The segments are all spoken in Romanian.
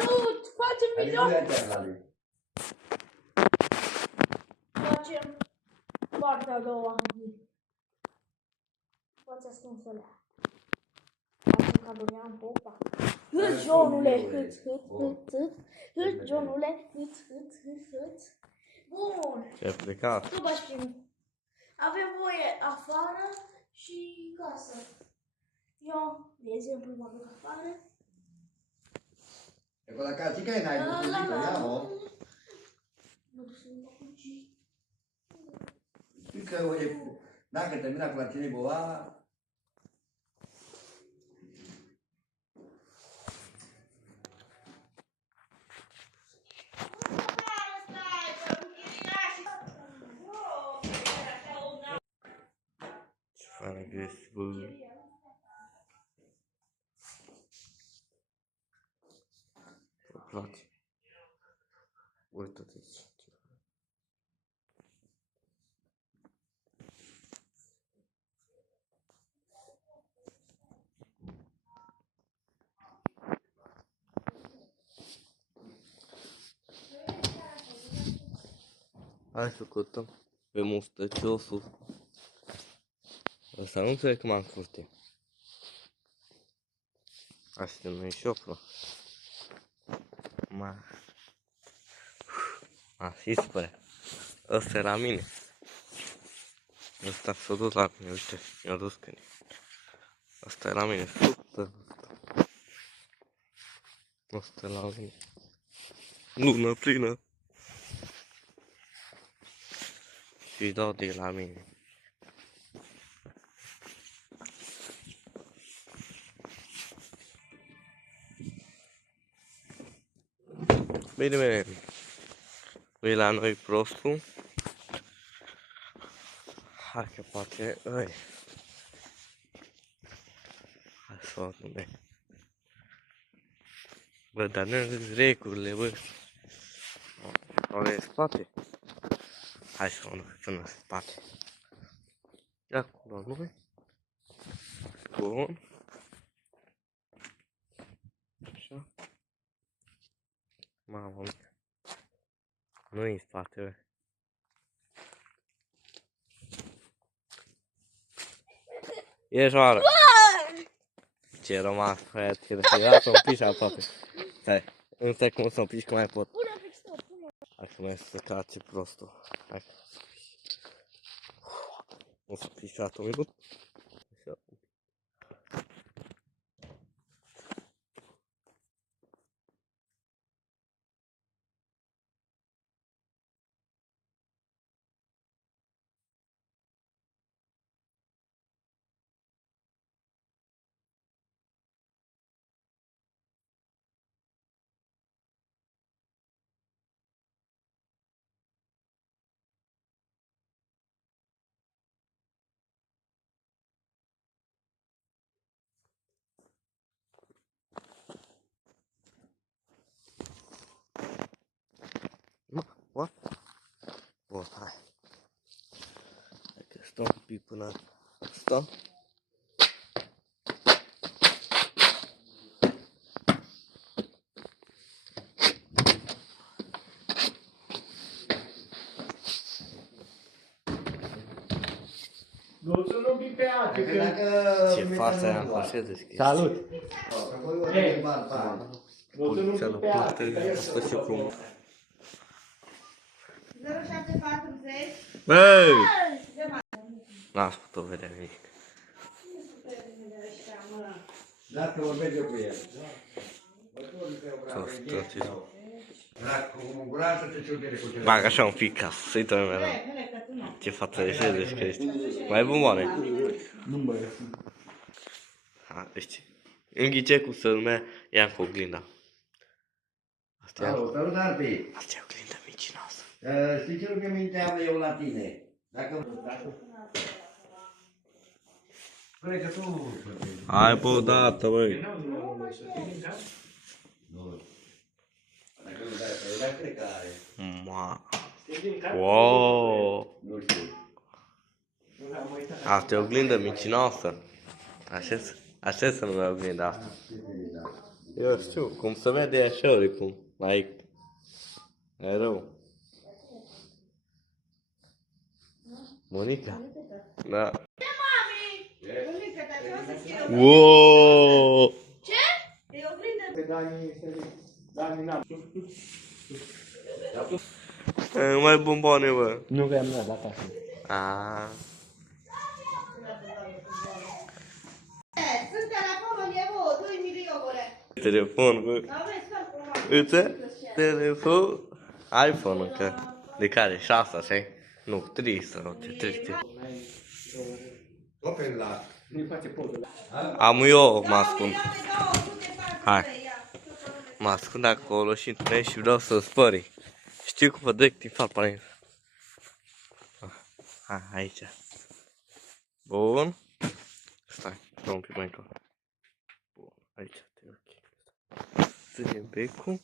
Salut! Facem video? Facem partea a doua. Poți ascunsele. Facem ca doream popa. Hât, Johnule, hât. Hât, Johnule, hât. Bun. Ce-ai plecat? Tu bași primul. Avem voie afară și casă. Eu, de exemplu, mă duc afară. E quella calcica che hai così, proviamo? Mă duc să-mi fac un ci. Finché voglio... Dacă termina con la cinebola... Ce fain găsi, bă. Îmi place. Uită-te ce. Hai să căutăm pe mustăciosul. Ăsta nu înțeleg cum am curte. Asta nu e șoflă. Și spune. Ăsta e la mine. Ăsta s-a dus la mine, uite, mi-a dus câine. Ăsta e la mine, super. Ăsta e la mine. Lună plină. Și-i dau de la mine. Bine. Nu-i la noi prostul. Hai că poate îi. Hai să o nume. Bă, dar nu-s recurile, bă. O în spate. Hai să o nume până în spate. Ia acolo, nume. Bun. Așa. Mamă. Nu-i în spate, bă. E joară. Ce rămas, frate, ia să-mi piși aproape. Stai, nu stai cum să-mi piși, că mai pot. Hai să mai să cace prostul. Hai să piși. O să piși și un minut. Așa. What? Bun, hai. Hai că stăm un pic până stăm. Ce față am așa deschis. Salut! Poliția la poartă, asta și cum. 0740. Băi! N-ați putut vedea nimic. Dacă vorbesc eu cu el. Bag așa un pic ca să-i tăi mereu. Ce față de șede și că ești. Mai bomboane. Nu mai e. Știi. În ghicecul să lumea ia cu oglinda. Asta e oglinda micinoasă. Știi ce rugăminteam eu la tine? Dacă... Spune că tu... Hai bă, o dată, băi. Nu. Dacă nu dai pe el, cred că are. Ma. Wow. Nu știu. Asta e oglindă micinoasă. Așa se numea oglinda asta. Eu știu, cum se vede așa oricum. Mai e rău. Monica? Da. Wow! Mai bomboane, bă. Nu vreau nada la casă. Ah. Sunt telefonul meu, 2 milione. Telefon, bă. Uite, telefon. iPhone, că de care? 6, așa? Nu, 3 sau 300. Open la. Nu face poză. Am eu, mă ascund. Hai. Mă ascund acolo și întunec și vreau să spări. Știu că vă dă din fapt, hai, aici. Bun. Stai, dă un pic mai încolo. Bun, aici te ok. Ținem becul.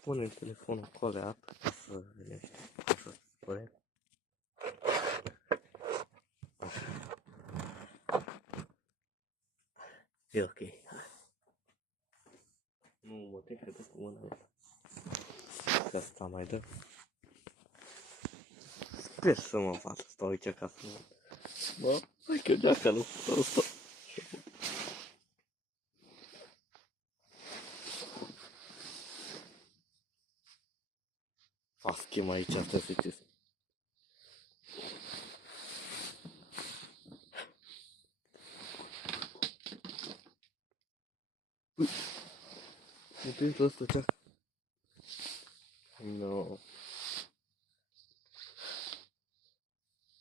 Punem telefonul acolo apă ca să vedeți. Să spăre. E ok. Nu mă tem că dă cu mâna mea. Că asta mai dă. Sper să mă fac să stau aici ca să mă... Bă, hai că geaca nu stau. Fac schimb aici, asta să știți. Nu prins ăsta geaca. No.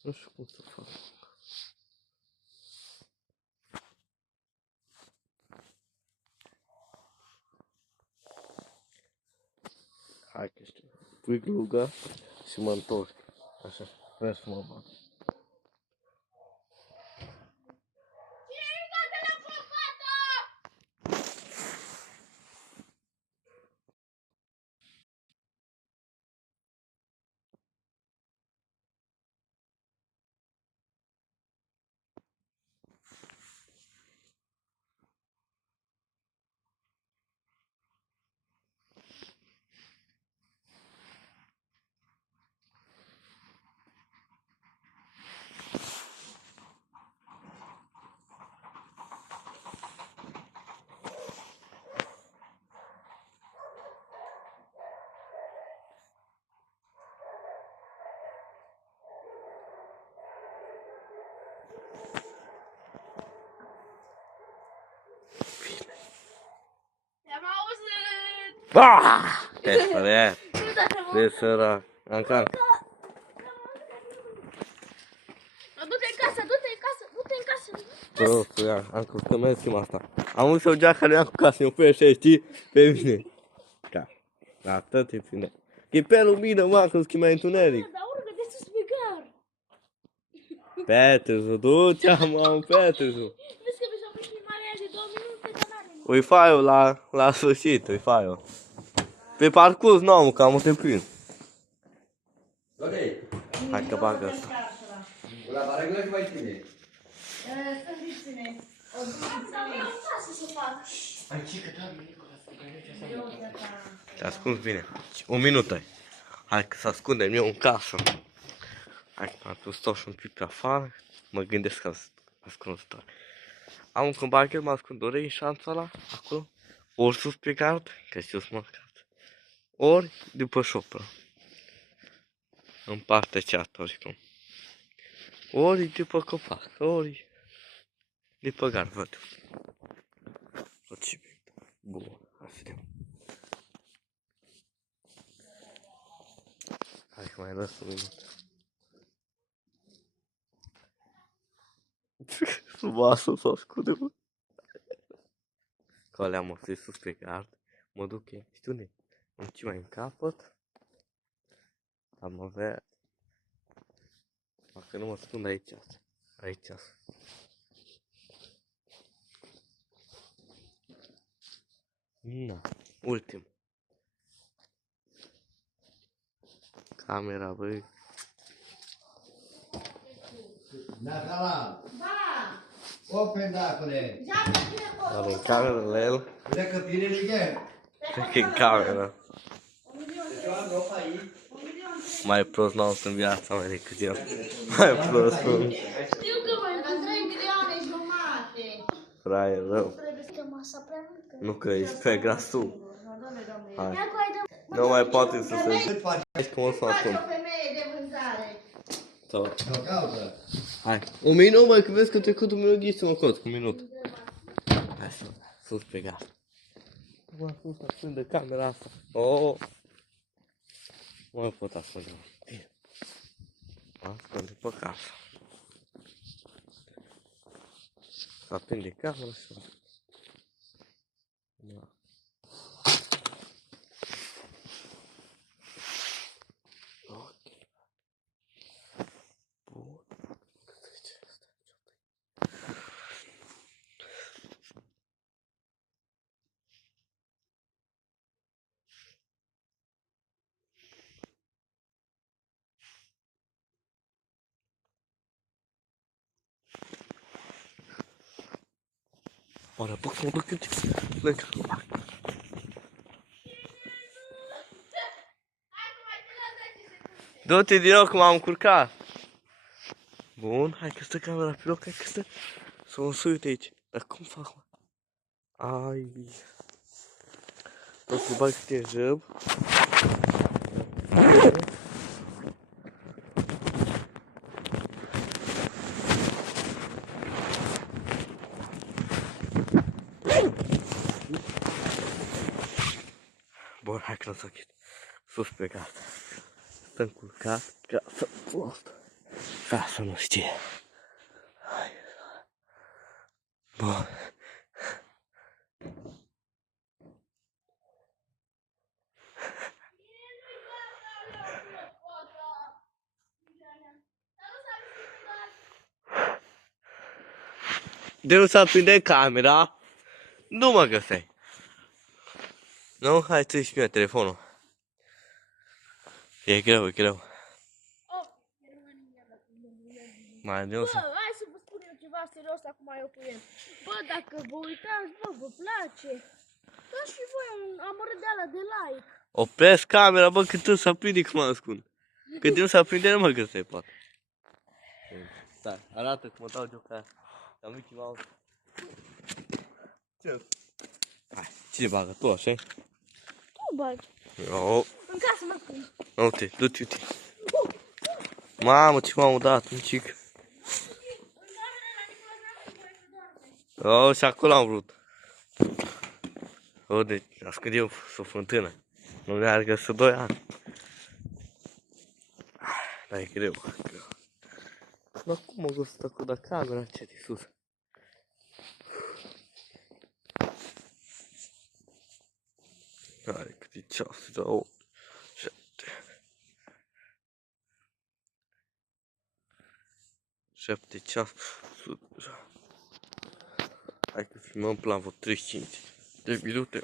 Nu știu cum să fac. Hai că știu. Pui gluga și mă întorc. Așa. Vreau să mă bag. Te-am auzit! Ah! Despre de sărac. Ancan. Du-te în casă, du-te în casă, du-te în casă. Prostul, ia, am custom în schimba asta. Am văzut o geaca lui cu casă, eu pe așa, știi? Pe mine. Ca. La tot e ține. E pe lumină, mă, când schimbai întuneric. Dar urcă de sus pe gar. Petrzu, du-te, mă, Petrzu. Vezi că mi s-a pus filmarea de 2 minute, dar n-are nimic. Wi-Fi-ul la sfârșit, Wi-Fi-ul. Pe parcurs, nu am, că am să prind. Ok. Hai că bag asta. La baragă și mai ține. Sunt ține. O dar vreau în casă să fac. Aici că doamne Nicola, Te ascunzi bine. Un minut ai. Hai că să ascundem eu în casă. Hai că m-am stau și un pic pe afară. Mă gândesc că ascund stau. Am un combacher, mă ascund ori în șanța ăla, acolo. Ori sus pe gard, că știu să mă ascund. Ori după șopă. În partea cealaltă, oricum. Ori după copac, ori după gard, văd. Văd și bine. Bun, hai să vedem. Hai că mai las un minut. Frumoasă să ascunde, bă. Că alea mă sus pe gard. Mă duc, știu unde? În ce mai în capăt. Am avea. Dacă nu mă ascund aici. Aici. Na, ultim. Camera, băi. Da, da, Ba! Opendacole. Are în cameră la el. Plecă pirele ghe. Cred că e în cameră. Mai prost n-am fost în viața mea decât eu. Mai prost nu. Știu că mai la 3 milioane jumate. Fraier rău. Trebuie masa prea mică. Nu că ești prea gras tu. Hai. Ia cu ai dă. Nu mai poate să se... Cât faci? Hai că mă să Face acum. o femeie de vânzare. Sau... O caută. Hai. Un minut, mă, că vezi că trecut un minut, ești să mă cot, un minut. Hai să, sus pe gata. Mă, sus, aprinde camera asta. Oh. Mă pot ascunde, mă. Bine. Ascunde pe casă. Să aprinde camera și... Da. Ok. Bun. Cât zice asta? Ora, bă, cât... Plec. Du-te din nou că m-am încurcat. Bun, hai că stă camera pe loc, hai că stă. Să mă uite aici. Dar cum fac, mă? Ai... O să bag câte jăb. Bun, hai că nu s-o chit. Sus pe gata. Stă încurcat ca să fost. Ca să nu știe. Hai. Bun. De nu s-a prinde camera, nu mă găseai. Nu? Hai să-i mie telefonul. E greu, e greu. Mai de Bă, hai să vă spun eu ceva serios acum eu cu el. Bă, dacă vă uitați, bă, vă place. Dați și voi un amărât de ala de like. Opresc camera, bă, cât nu s-a prinde cum mă ascund. Cât nu s-a prinde, nu mă găseai, poate. Stai, arată cum mă dau eu ca Mickey Mouse. Ce? Hai, cine bagă? Tu, așa? Tu bagi. Eu. În casă mă pun. Uite, du-te, uite. Mamă, ce m-am udat, micic. Oh, și acolo am vrut. Oh, deci, ascund eu sub fântână. Nu meargă să 2 ani. Dar e greu, greu. Dar cum mă găsit acolo, dar camera ce de sus? Hai, cât e ceas, da, 8, 7. 7 ceas, hai că filmăm până la vreo 35 de minute.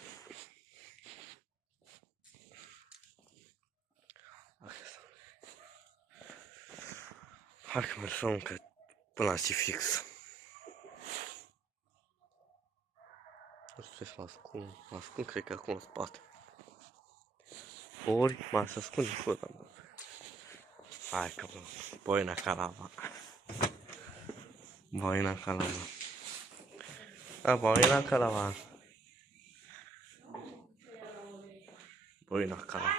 Hai că mă lăsăm încă până la și fix. Nu știu ce să mă ascund, cred că acum în spate. Ori m-aș ascunde fără. Hai că mă, boina calama. Boina calama. A, boina calama. Boina calama.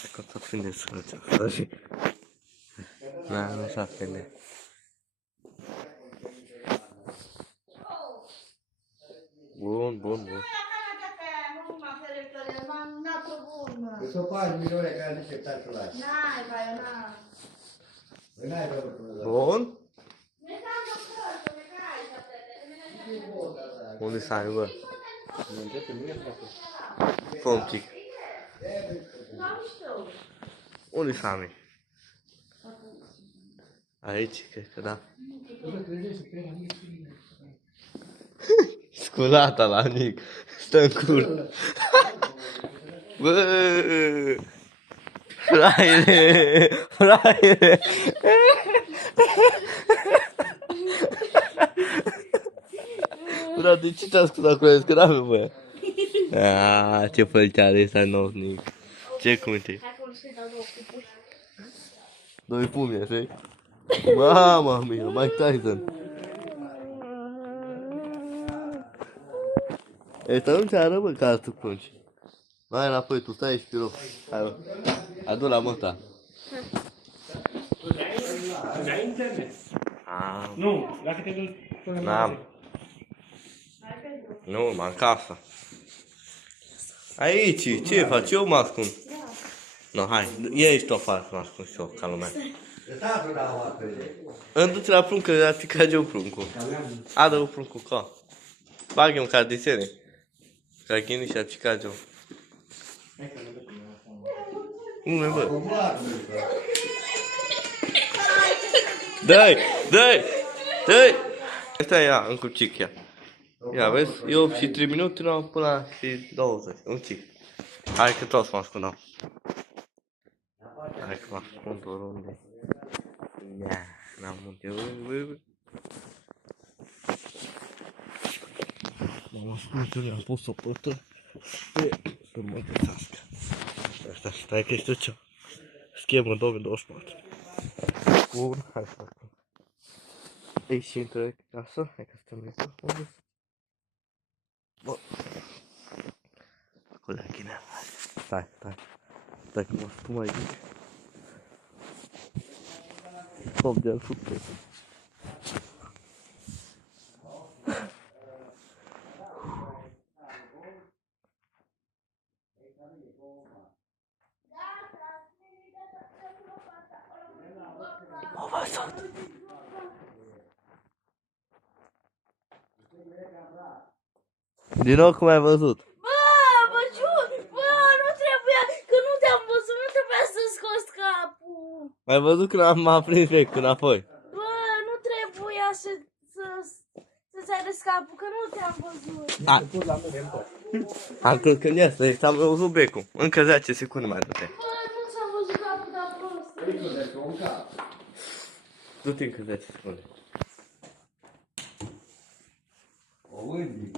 Hai că s-a prinde sărăcea asta și... Na, nu s-a prinde. Bun, bun, bun. Cât o faci, milioane care nu se taci la aia. N-ai, bai, n-ai. Păi n-ai vreo lucruri. Bun? Unde s-a bă? Fă un pic. Unde s-a Aici, cred că da. Sculata la Nic. Stă în cur. Bă! Fraiere! Fraiere! Frate, ce te-a ascultat acolo? Că n-avem voie. Aaaa, ce fălceare ăsta novnic. Ce cunte? Hai că să-i dau două cupuri. Doi pumni, așa-i? Mama mia, Mike Tyson. Ăsta nu ți-ară, bă, ca să prunci. Hai înapoi, tu stai aici pe loc. Hai, bă. Adu la măta. N-ai internet? Am. Nu, dacă te duci până N-am. Nu, m-am casă. Aici, ce faci? Eu mă ascund. No, hai, ieși tu afară să mă ascund și eu, ca lumea. Statul la o apele. Îmi duce la pruncă, a picat eu pruncul. Adă-o pruncul ca. Bag-i un card de sere. Ca ghini și a picat eu. Unde, bă? Dă-i! Dă-i! Dă-i! Asta ia, în cucic, ia. Ia, vezi? E 8 și 3 minute, nu până la și 20. Un cic. Hai că tot să mă ascund, da. Hai că mă ascund oriunde. Ia, n-am unde, bă. M-am ascuns, le-am pus o pătă. Să mă găsească. Asta, stai că știu ce. Schemă 2024. Bun, hai să fac. Aici intră acasă, hai că stăm aici. Unde? Bă. Acolo e ghinea. Stai, stai. Stai că mă spun aici. Top de-al super. O văzut. Din nou cum ai văzut? Bă, vă jur, bă, nu trebuia, că nu te-am văzut, nu trebuia să scoți capul. Ai văzut când m-am prins direct înapoi? Bă, nu trebuia să-ți arăți capul, că nu te-am văzut. Am crezut că în asta, ești, am văzut becul. Încă 10 secunde mai du-te. Bă, nu ți-am văzut capul, dar prost. Du-te încă 10 secunde. O undi.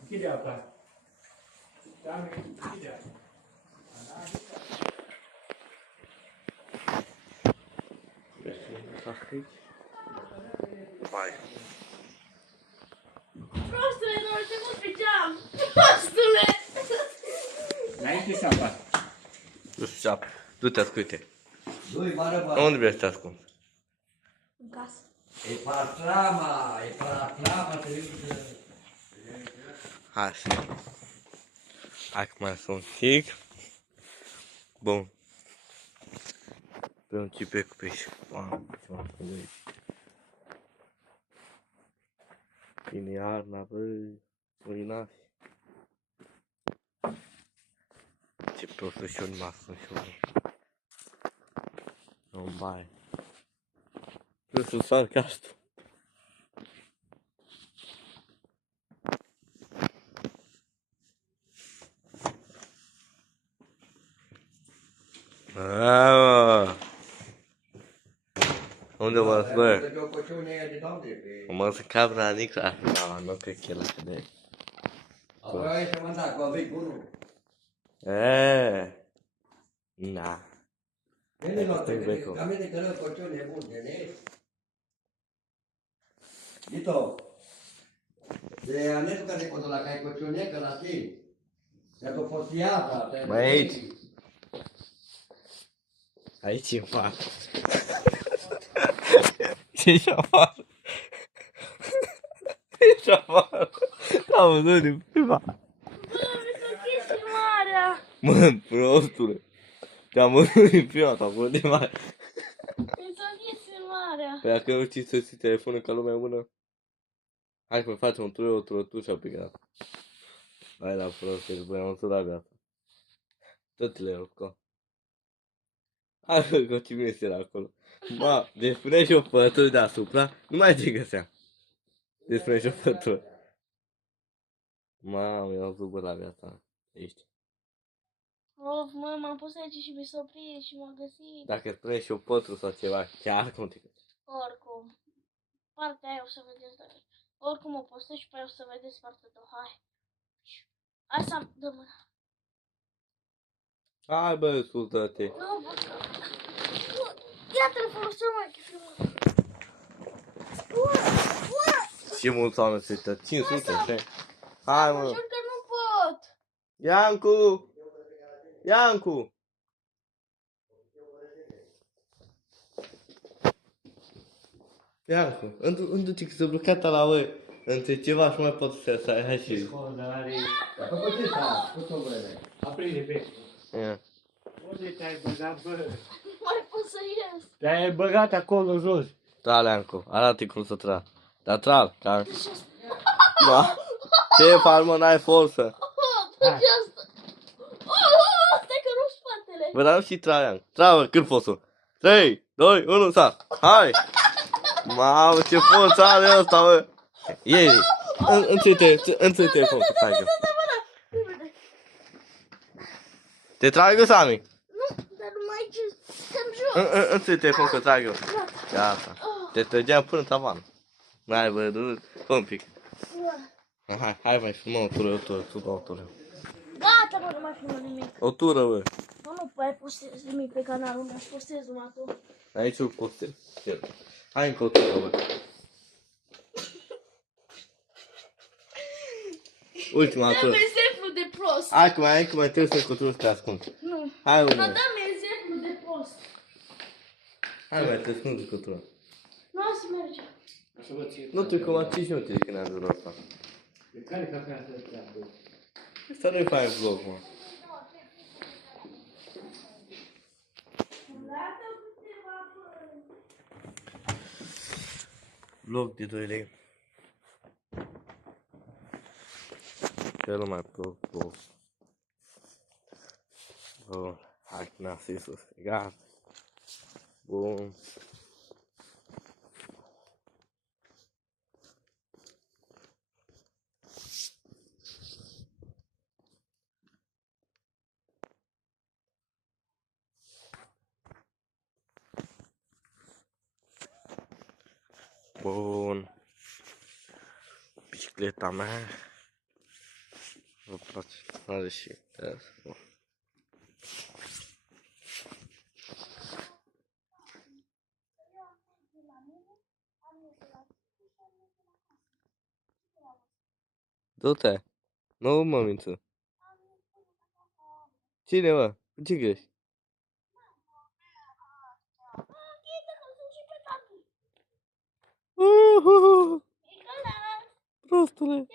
Închide apa. Da, închide apa. Vai. Prostule, nu te mult pe geam. Prostule. Înainte să apa. Du-te ceapă. Du-te ascunde. Du-i mare, bă. Unde vrei să te ascunzi? În casă. E patrama, trebuie să... Așa. Hai că mai sunt un pic. Bun. Pe un cipec pe aici. Mamă, ce m-am ascund aici. Vine iarna, bă. Mâinași. Ce prostă și eu nu mă ascund și eu. Nu-mi baie. Trebuie să sar castul. Unde mă bă? Pe o cociune de doamne, pe... Mă să cabra Nica. Da, nu cred că e la de. Apoi ai să mă da, cu aveți bunul. Na. Veni la te, că am de că cociune e bun, de ne? Dito. De anesul care codo la cai cociune, că la tine. Că tu postiata, te... Mai aici. Aici în față. Ce-și afară? Ce-și afară? Am văzut din prima. Bă, mi s-a închis marea. Mă, prostule. Te-am văzut din prima ta, acolo de mare. Mi s-a închis marea. Păi dacă nu știi să ții telefonul ca lumea în mână, hai că facem un tură și-o pe gata. Hai la prostul, băi, am înțeles la gata. Tot le iau cu. Hai că ce bine era acolo. Ma, despre și o pătură deasupra, nu mai te găseam. Despre și o pătură. Mamă, eu am zubă la viața. Ești. Of, mă, m-am pus aici și mi s-a oprit și m-a găsit. Dacă îți pune și o pătru sau ceva, chiar cum te... Oricum. Partea aia o să vedeți dacă... Oricum o postez și pe aia o să vedeți partea ta. Hai. Hai să dă mâna. Hai bă, sus, dă-te. Nu, bă. Ia telefonul să mai frumos. Și mult sau nu se uită, 500, ce? Hai Mă mă. jur că nu pot. Iancu! Iancu! Iancu, îndu-te că s-a blocat la bă. Între ceva și mai pot să ai și... Dar făcut ce s-a? Cum s-o vreme? Aprinde pe. Ia. Unde te-ai băgat, bă? Mai pot să ies. Te-ai băgat acolo jos. Trale, Iancu, arată cum să trag. Dar trag, ca... Ma, ce faci, mă, n-ai forță. Ce asta? Stai că rup spatele. Vă dau și trag, Iancu. Trag, cât fosul. 3, 2, 1, sar. Hai! Mamă, ce forță are ăsta, bă. Ieri. Înțui telefonul, să trag eu. Te trag eu, Sami? Nu, dar numai ce stăm jos. Înțui telefonul, că trag eu. Gata. Te trăgeam până în tavan. N-ai văzut? Un pic. Hai mai filmăm o tură. Gata, mă, nu mai filmă nimic. O tură, bă. Nu mai postez nimic pe canalul meu, postez numai tu. Aici îl postez. Hai încă o tură, bă. Ultima tură. Dă-mi exemplu de prost. Hai că mai trebuie să încă o tură să te ascund. Nu. Hai, Dar bă. dă-mi exemplu de prost. Hai, mai trebuie să nu zic o tură. Nu o să merge. Așa vă ție. Nu trebuie că m-am 5 minute de când am zis asta. De care cafea să te apuc? Asta nu-i fain vlog, mă. Vlog de 2 lei. Cel mai prost vlog. Bun, hai că n-a zis sus. Gata. Bun. Bun. Bicicleta mea. Vă place. Are și asta. Du-te. Nu mă mință. Cine, mă? Ce grești? Prostule.